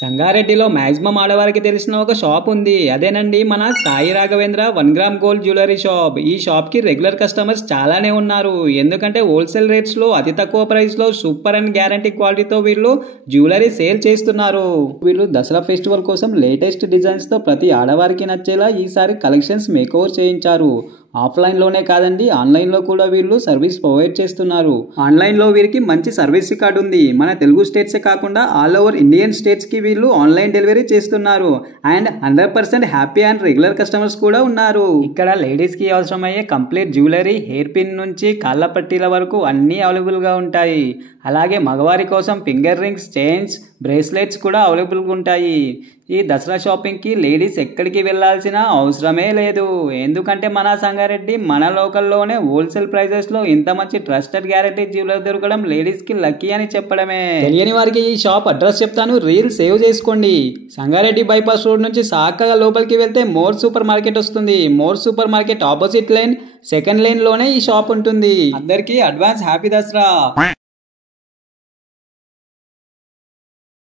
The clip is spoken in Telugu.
సంగారెడ్డిలో మాక్సిమం ఆడవారికి తెలిసిన ఒక షాప్ ఉంది. అదేనండి మన Sai Raghavendra 1 gram gold jewellery shop. ఈ షాప్ కి రెగ్యులర్ కస్టమర్స్ చాలానే ఉన్నారు. ఎందుకంటే హోల్సేల్ రేట్స్ లో అతి తక్కువ ప్రైస్ లో సూపర్ అండ్ గ్యారంటీ క్వాలిటీతో వీళ్ళు జ్యువెలరీ సేల్ చేస్తున్నారు. వీళ్ళు దసరా ఫెస్టివల్ కోసం లేటెస్ట్ డిజైన్స్ తో ప్రతి ఆడవారికి నచ్చేలా ఈసారి కలెక్షన్స్ మేకోవర్ చేయించారు. ఆఫ్లైన్ లోనే కాదండి, ఆన్లైన్ లో కూడా వీళ్ళు సర్వీస్ ప్రొవైడ్ చేస్తున్నారు. ఆన్లైన్ లో వీరికి మంచి సర్వీస్ రికార్డ్ ఉంది. మన తెలుగు స్టేట్స్ కాకుండా ఆల్ ఓవర్ ఇండియన్ స్టేట్స్ కి వీళ్ళు ఆన్లైన్ డెలివరీ చేస్తున్నారు. And 100% happy and regular customers కూడా ఉన్నారు. ఇక్కడ లేడీస్ కి అవసరమయ్యే కంప్లీట్ జ్యువెలరీ, హెయిర్ పిన్ నుంచి కాళ్ళ పట్టీల వరకు అన్ని అవైలబుల్ గా ఉంటాయి. అలాగే మగవారి కోసం ఫింగర్ రింగ్స్, చైన్స్, బ్రేస్లెట్స్ కూడా అవైలబుల్ గా ఉంటాయి. ఈ దసరా షాపింగ్ కి లేడీస్ ఎక్కడికి వెళ్లాల్సిన అవసరమే లేదు. ఎందుకంటే మన సంగారెడ్డి మన లోకల్లోనే హోల్సేల్ ప్రైజెస్ లో ఇంత మంచి ట్రస్టెడ్ గ్యారెంటీ జ్యువెలరీ దొరకడం లేడీస్ కి లక్కీ అని చెప్పడమే. తెలియని వారికి ఈ షాప్ అడ్రస్ చెప్తాను, రీల్ సేవ్ చేసుకోండి. సంగారెడ్డి బైపాస్ రోడ్ నుంచి సాకగా లోపలికి వెళ్తే మోర్ సూపర్ మార్కెట్ వస్తుంది. More super market opposite line second line లోనే ఈ షాప్ ఉంటుంది. అందరికీ అడ్వాన్స్ హ్యాపీ దసరా.